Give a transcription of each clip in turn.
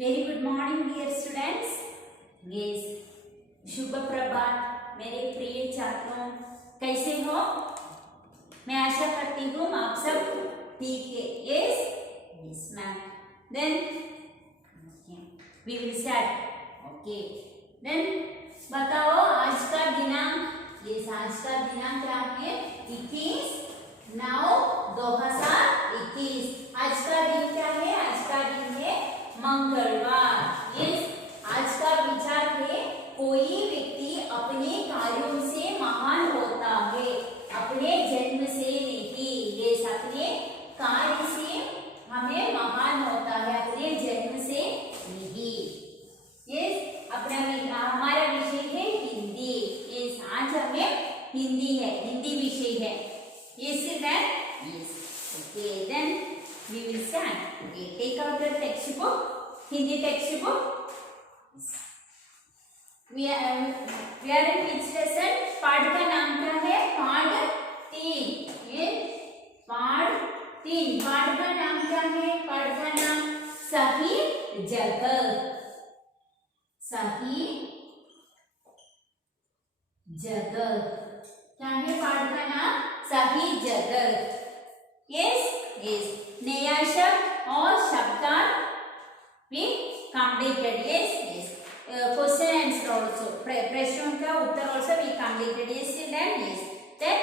Very good morning dear students. Yes, शुभ प्रभात मेरे प्रिय छात्रों, कैसे हो? मैं आशा करती हूँ आप सब ठीक है। Yes yes ma'am. Then we will start. Okay, then बताओ आज का दिनांक। यस, आज का दिनांक क्या है? 21/9/2021। आज का दिन क्या है? आज का दिन है मंगलवार। यस, आज का विचार है कोई व्यक्ति अपने कार्यों से महान होता है, अपने जन्म से नहीं। यस, अपने कार्य से हमें महान होता है, अपने जन्म से नहीं। यस, अपना हमारा विषय है हिंदी। यस, आज हमें हिंदी है, हिंदी विषय है। Yes yes. Okay, then we will start. Okay, take out your textbook, Hindi textbook. We are in which lesson? पाठ का नाम क्या है? पाठ 3। ये पाठ 3। पाठ का नाम क्या है? पाठ का नाम सही जगह। सही जगह क्या है? पाठ का नाम सही जगह। Yes yes. नया शब्द और शब्दार्थ भी completed. Yes yes. Question answer also. प्रश्नों का उत्तर also we completed. Yes then yes. Then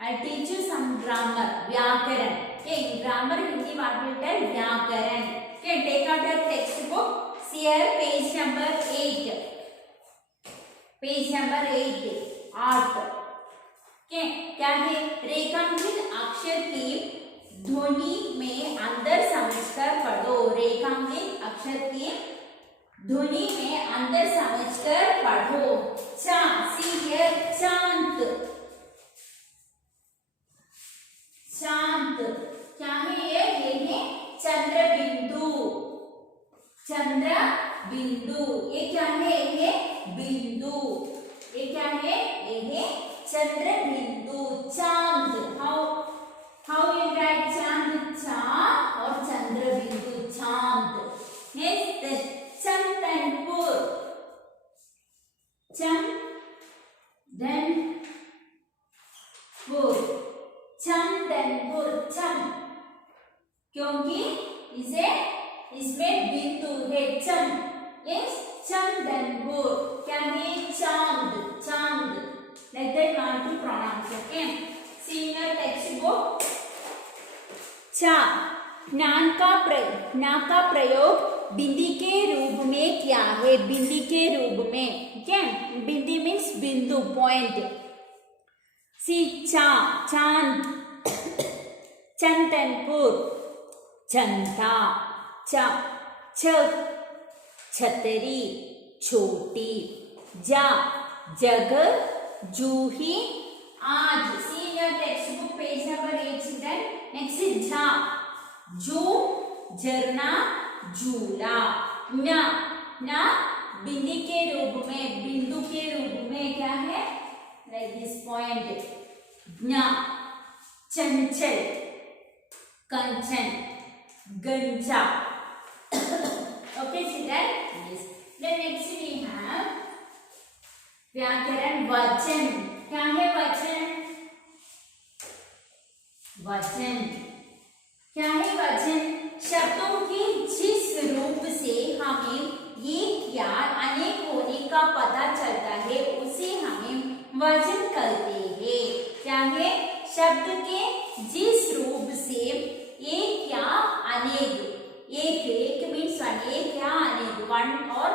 I'll teach you some grammar. व्याकरण. Okay, grammar Hindi what we tell व्याकरण. Okay, take out your textbook. See here page number 8. Page number 8. 8. Okay, क्या है? रेखांकित अक्षर की ध्वनि में अंदर समझकर पढ़ो। रेखांकित अक्षर की ध्वनि में अंदर समझकर पढ़ो। सी हियर चांद। चांद क्या है? ये है चंद्र बिंदु। चंद्र बिंदु ये क्या है? ये बिंदु। ये क्या है? ये है चंद्र बिंदु। चांद। How you write चांद? चा और चंद्र बिंदु चांद। Yes, the Chandanpur. चंदनपुर। चम क्योंकि इसमें बिंदु है। चम। Yes, चंदनपुर क्या है? चांद। चांद। Like that you want to pronounce. Okay. See in your textbook. चा ज्ञान का प्रयोग बिंदी के रूप में क्या है? बिंदी के रूप में। क्या? बिंदी मीन्स बिंदु, पॉइंट। सी चा चांद। चंदनपुर चंदा। छ छतरी छोटी। जा जगह जूही आज। See in your textbook page number 8 children. Next is झा जू झरना झूला। ना बिंदी के रूप में, बिंदु के रूप में क्या है? Like this point. ना चंचल कंचन गंजा। Okay children. Yes, then next we have व्याकरण वचन। क्या है वचन? वचन क्या है? वचन शब्दों के जिस रूप से हमें एक या अनेक होने का पता चलता है उसे हमें वचन कहते हैं। क्या है? शब्द के जिस रूप से एक या अनेक, एक मीन्स वन, एक या अनेक, वन और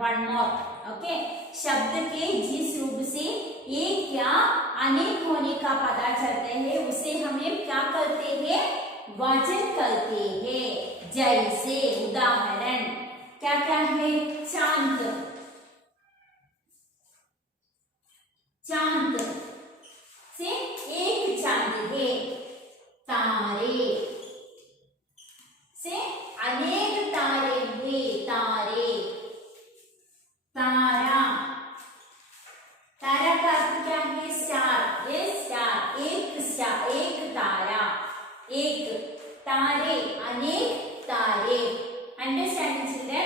वन मोर। ओके, शब्द के जिस रूप से एक या अनेक होने का पता चलता है उसे हमें क्या कहते हैं? वचन कहते हैं। जैसे उदाहरण क्या क्या है? चांद। चांद से एक चांद है। तारे से अनेक तारे हैं। तारे। तारा। तारा का अर्थ क्या है? स्टार। Yes, star. एक तारा। एक तारे, अनेक तारे। Understand children?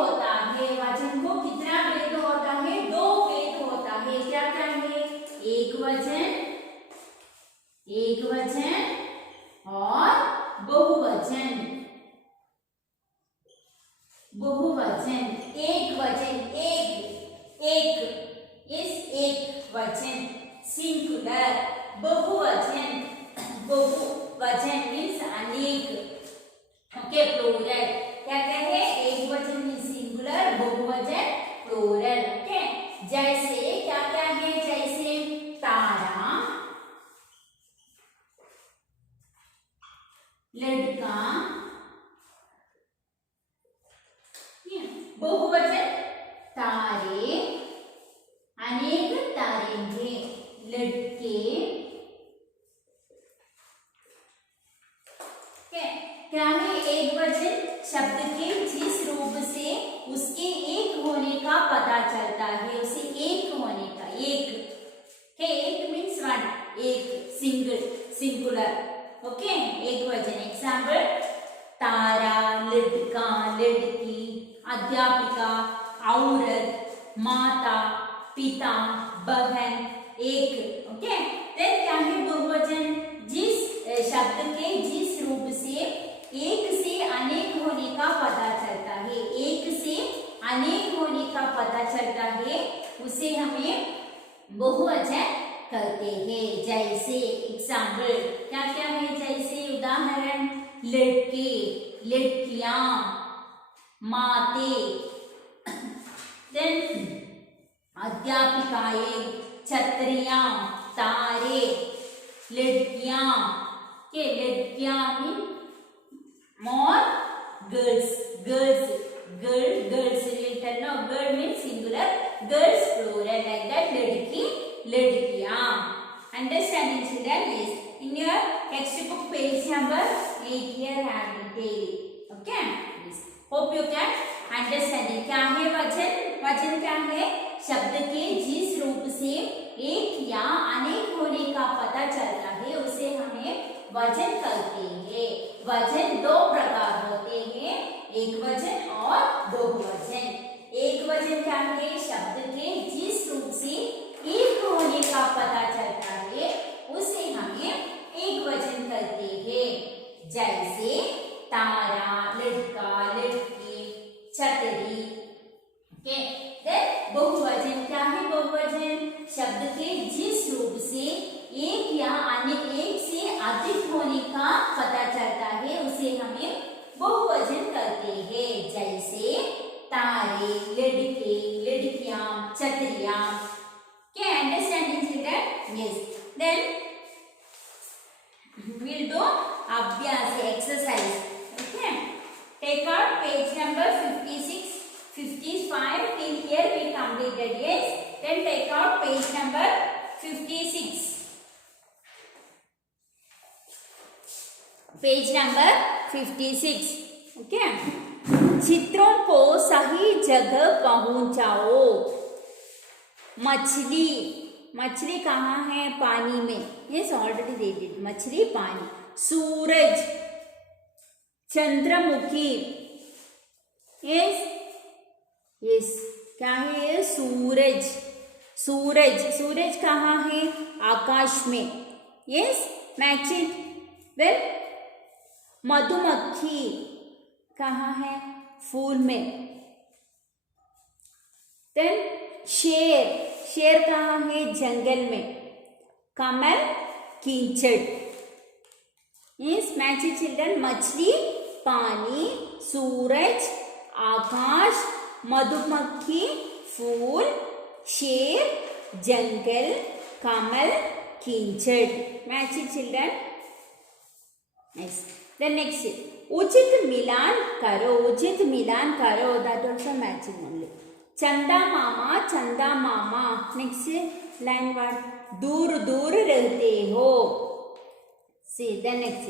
होता है, वचन को कितना भेद होता है, 2 भेद होता है। क्या क्या है, एक वचन और बहुवचन। एक वचन, एक वचन सिंगुलर, बहुवचन मीन्स अनेक, ओके प्लूरल। क्या क्या है, एक वचन मीन्स सिंगुलर, बहुवचन प्लूरल, ओके। जैसे क्या क्या है, जैसे तारा, लड़का, बहुवचन तारे, अनेक तारे हैं, लड़के, क्या है, एक वचन शब्द के जिस रूप से उसके एक होने का पता चलता है, उसे एक होने का, एक मीन्स वन, एक सिंगुलर, ओके। एक वचन, एग्जाम्पल तारा, लड़का, लड़की, अध्यापिका, औरत, माता, पिता, बहन, एक, ओके। देन क्या है, बहुवचन जिस शब्द के जिस रूप से एक से अनेक होने का पता चलता है, एक से अनेक होने का पता चलता है, उसे हमें बहुवचन कहते हैं। जैसे एग्जाम्पल क्या क्या है, जैसे उदाहरण लड़के, लड़कियां, माते, देन अध्यापिकाएं, छतरियां, तारे, लड़कियां के, लड़कियां mean more, girls, girls written, no, girl means singular, girls plural, like that, लड़की, लड़कियां। Understanding children? Yes. In your textbook page number 8 here have detail, okay? Yes. Hope you can understand. क्या है वचन? वचन क्या है, शब्द के जिस रूप से एक या अनेक होने का पता चलता है, उसे हमें वचन कहते हैं। वचन 2 प्रकार होते हैं, एक वचन और बहुवचन। एक वचन क्या है, शब्द के जिस रूप से एक होने का पता चलता है, उसे हमें एक वचन कहते हैं। जैसे तारा, लड़का, लड़की, छतरी, ओके। देन बहुवचन क्या है, बहुवचन शब्द के जिस रूप से एक या एक से अधिक होने का पता चलता है, उसे हमें बहुवचन कहते हैं। जैसे तारे, लड़के, लड़कियां, छतरियां, okay, understanding children? Yes. Then we'll do abhyas, exercise, okay. Take out page number 56, 55 till here we completed. Yes. Then take out page number 56. Page number 56, okay. चित्रों को सही जगह पहुंचाओ। मछली कहाँ है, पानी में, यस ऑलरेडी दे डिड, मछली पानी। सूरज, चंद्रमुखी, यस क्या है, सूरज कहाँ है, आकाश में, यस मैच इट। देन मधुमक्खी कहाँ है, फूल में। देन शेर कहाँ है, जंगल में। कमल, कीचड़, यस मैच इट चिल्ड्रन। मछली, पानी, सूरज, आकाश, मधुमक्खी, फूल, शेर, जंगल, कमल, कीचड़, match it children. Then next, उचित मिलान करो, that also matching only. चंदा मामा, next line word, दूर रहते हो। See then next,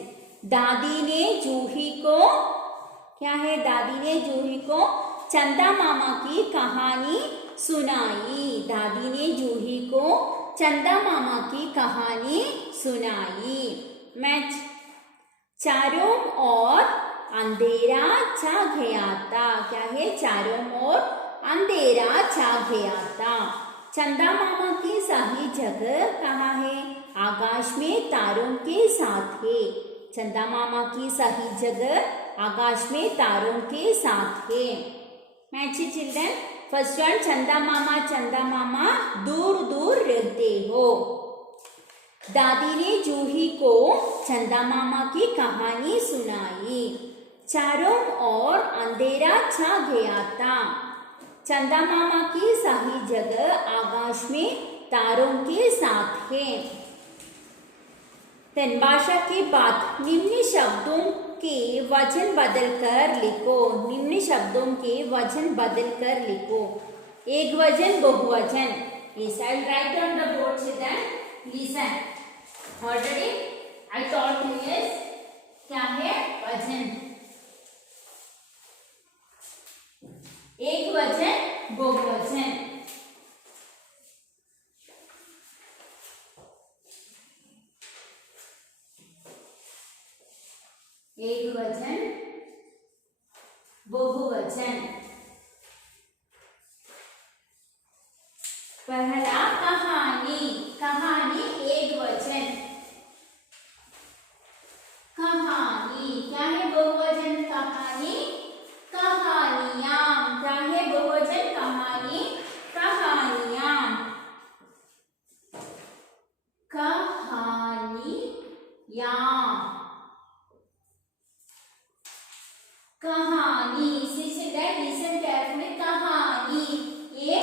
दादी ने जूही को, क्या है, दादी ने जूही को चंदा मामा की कहानी सुनाई। दादी ने जूही को चंदा मामा की कहानी सुनाई। मैच, चारों ओर अंधेरा छा गया था। क्या है? चारों ओर अंधेरा छा गया था। चंदा मामा की सही जगह कहाँ है? आकाश में तारों के साथ है। चंदा मामा की सही जगह आकाश में तारों के साथ है। मैच चिल्ड्रन, फर्स्ट वन, चंदा मामा दूर दूर रहते हो। दादी ने जूही को चंदा मामा की कहानी सुनाई। चारों ओर अंधेरा छा गया था। चंदा मामा की सही जगह आकाश में तारों के साथ है। तन्भाषा के बाद निम्न शब्दों के वचन बदलकर लिखो। निम्न शब्दों के वचन बदलकर लिखो। एक वचन, बहुवचन। Yes, I will write on the board children. Listen. Already I taught you yes. क्या है? वचन। एक वचन, बहुवचन। एक वचन, बहुवचन। पहला कहानी। कहानी एक वचन। कहानी क्या है? बहुवचन। कहानी, कहानियां। क्या है? बहुवचन। कहानी, कहानियां। कहानियां, कहानी। Listen carefully. कहानी ये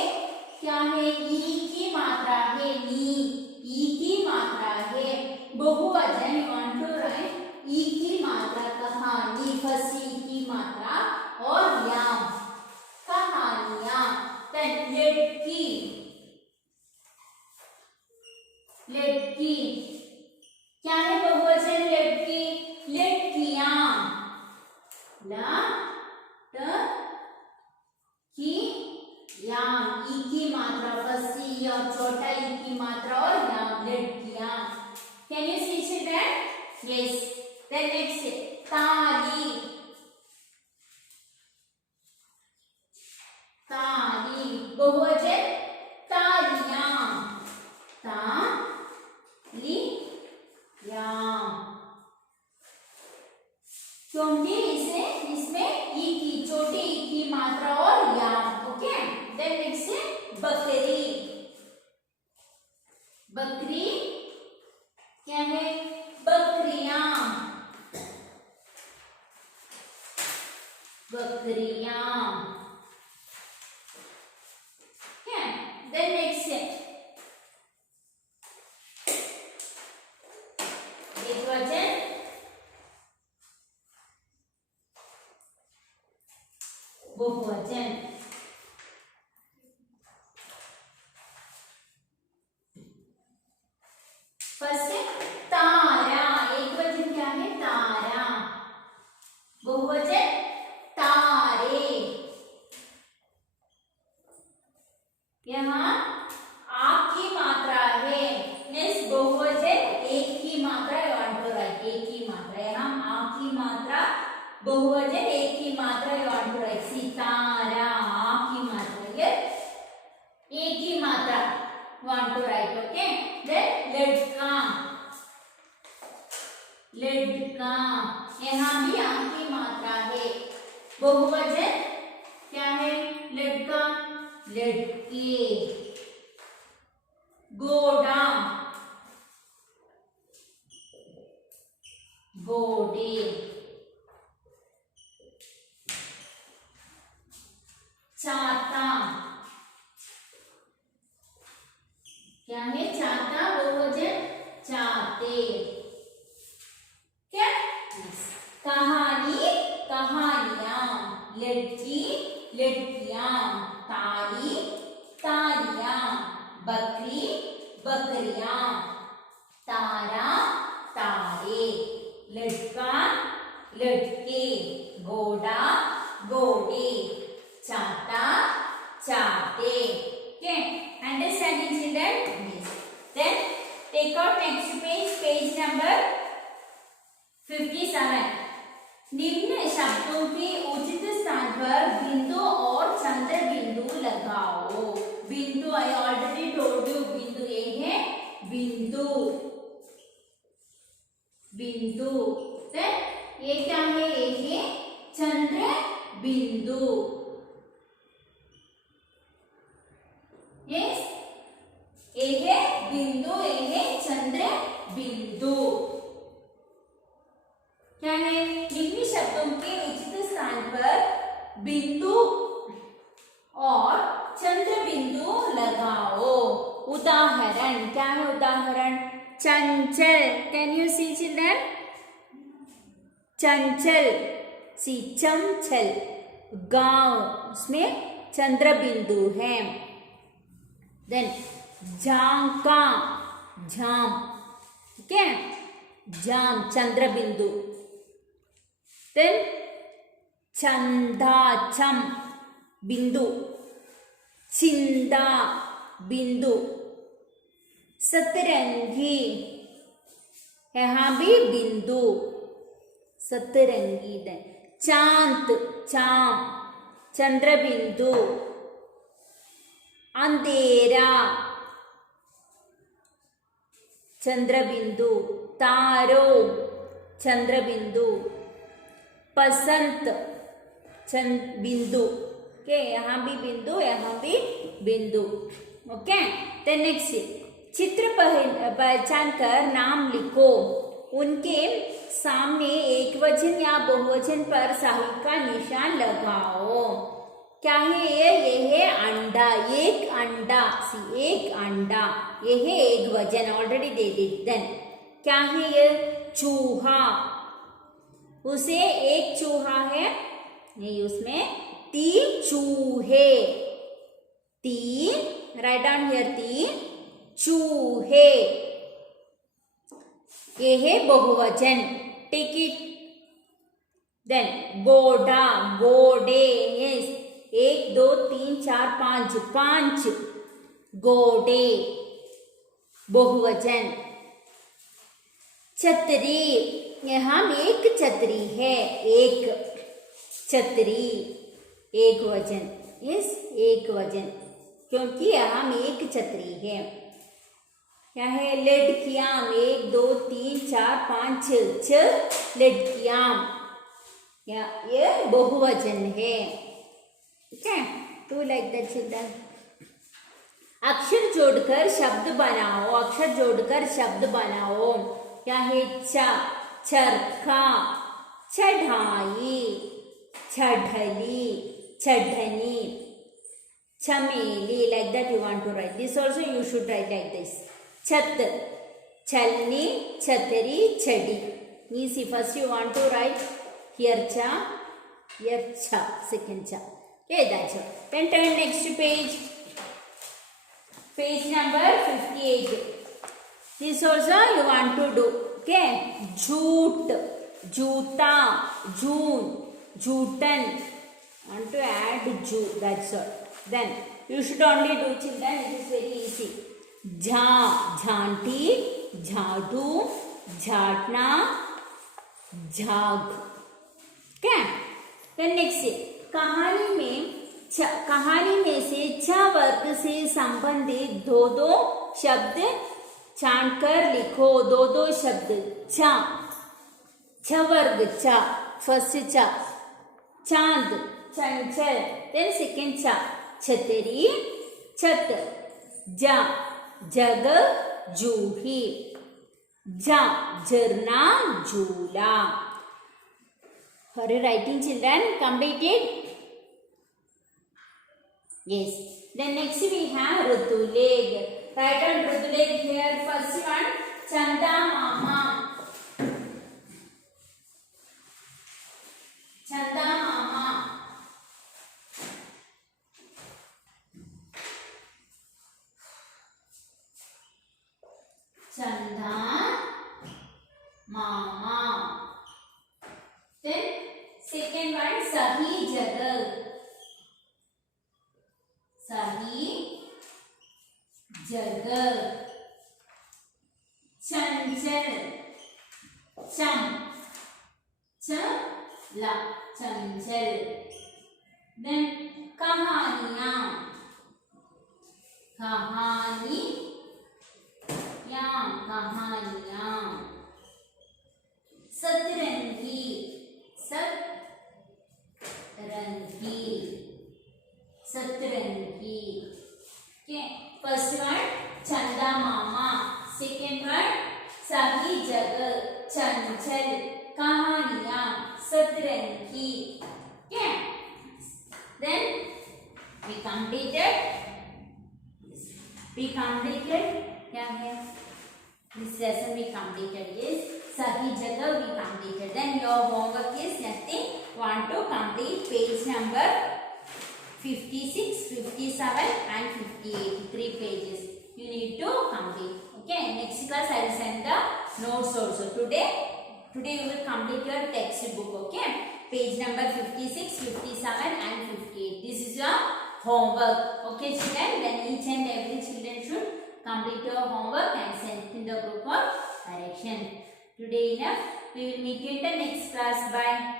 क्या है? ई की मात्रा है। ई की मात्रा है। बहुवचन यू वांट टू राइट ई की मात्रा। कहानी फर्स्ट ई की मात्रा और याम। कहानियां। लड़की, लड़की क्या है? बहुवचन। लड़की, लड़कियां। ला त की याम, ई की मात्रा फर्स्ट ई और छोटा ई की मात्रा और याम, लड़कियां। Can you see children? Yes. Then next, ताली। ताली बहुवचन। तालियां, तालियां। क्योंकि इसमें ई की छोटी ई की मात्रा और याम। ओके। देन नेक्स्ट, बकरी। बकरी क्या है? बकरियां, बकरियां। देन नेक्स्ट, एक वचन, बहुवचन। फर्स्ट तारा। एक वचन क्या है? तारा। बहुवचन तारे। यहाँ आप की मात्रा है। नेक्स्ट बहुवचन एक की मात्रा। एक की मात्रा। यहाँ आप की मात्रा, बहुवचन एक की मात्रा। सितारा आप की मात्रा, एक की मात्रा। want to write okay. then लड़का, लड़का यहाँ भी आम की मात्रा है। बहुवचन क्या है? लड़का, लड़के। घोड़ा, घोड़े। छाता क्या है? छाता बहुवचन छाते। क्या? कहानी, कहानियां। लड़की, लड़कियां। ताली, तालियां। बकरी, बकरियां। तारा, तारे। लड़का, लड़के। घोड़ा, घोड़े। छाता, छाते। Okay, understanding children? Yes. Then take out next page, page number 57. निम्न शब्दों के उचित स्थान पर बिंदु और चंद्र बिंदु लगाओ। बिंदु आई ऑलरेडी टोल्ड यू, बिंदु ये है बिंदु, बिंदु। ये क्या है? ये है चंद्र बिंदु। यस, ये है बिंदु, ये है चंद्र बिंदु। क्या है? निम्न शब्दों के उचित स्थान पर बिंदु और चंद्र बिंदु लगाओ। उदाहरण क्या है? उदाहरण चंचल। Can you see children? चंचल, सी चंचल। गांव, उसमें चंद्र बिंदु है। देन झांका, झाम, ठीक है, जाम चंद्र बिंदु। देन चंदा, चम बिंदु, चिंदा बिंदु। सतरंगी, यहाँ भी बिंदु, सतरंगी। देन चांद, चाम चंद्र बिंदु। अंधेरा चंद्र बिंदु। तारो चंद्र बिंदु। बसंत चंद्र बिंदु। ओके, यहाँ भी बिंदु, यहाँ भी बिंदु। ओके, तो नेक्स्ट चित्र पहचान कर नाम लिखो। उनके सामने एक वचन या बहुवचन पर सही का निशान लगाओ। क्या है ये है अंडा, एक अंडा, सी एक अंडा। ये है एक वचन, ऑलरेडी दे दी। देन क्या है ये? चूहा, उसे एक चूहा है नहीं, उसमें 3 चूहे, 3, राइट डाउन हियर, 3 चूहे। ये है बहुवचन, टेक इट। देन घोड़ा, घोड़े, यस, 1 2 3 4 5, 5 घोड़े, बहुवचन। छतरी, यहाँ एक छतरी है, एक छतरी, एक वचन, यस, एक वचन, क्योंकि यहाँ एक छतरी है। क्या है? लड़कियां, 1 2 3 4 5 6 लड़कियां, ये बहुवचन है। ठीक है, टू लाइक दैट चिल्ड्रन। अक्षर जोड़कर शब्द बनाओ, अक्षर जोड़कर शब्द बनाओ। क्या है? चरखा, चढ़ाई, चढ़ली, चढ़नी, चमेली, like that you want to write this also, you should write like this. छत, छलनी, छतरी, छड़ी। Easy. First you want to write here cha, here cha, second cha. Okay, that's all. Then turn next page. Page number 58. This also you want to do. Okay. Jhoot, joota, joon, jootan. Want to add ju. That's all. Then you should only do, children. It is very easy. झांटी, झाड़ू, झाड़ना, झाग। क्या? फिर next कहानी में से छ वर्ग से संबंधित दो शब्द छांटकर लिखो। दो शब्द। छ वर्ग, छ, फर्स्ट छ, चांद, चंचल, देन सेकेंड छ, छतरी, छत, जग, जूही, झरना, झूला। Are you writing, children? Completed? Yes. Then next we have Rutuleg. Write on Rutuleg here. First one, Chanda Mama. Chanda Mama. Chanda Mama. Then second one, Sahi Jagah. Sahi Jagah. Chanchal, Cham, La, Chanchal. Then कहानियाँ. कहानियाँ, कहानियाँ. सतरंगी, सतरंगी, सतरंगी. Okay, first word चंदा मामा. Second word सही जगह, चंचल, कहानियाँ, सतरंगी. Okay, then we completed क्या है this lesson. We completed is सही जगह we completed. Then your homework is nothing. Want to complete page number 56, 57 and 58. 3 pages you need to complete. Okay, next class I will send the notes also. Today you will complete your textbook. Okay, page number 56, 57 and 58. This is your homework. Okay children, then each and every children should complete your homework and send it in the group for correction. Today enough. We will meet you in the next class. Bye.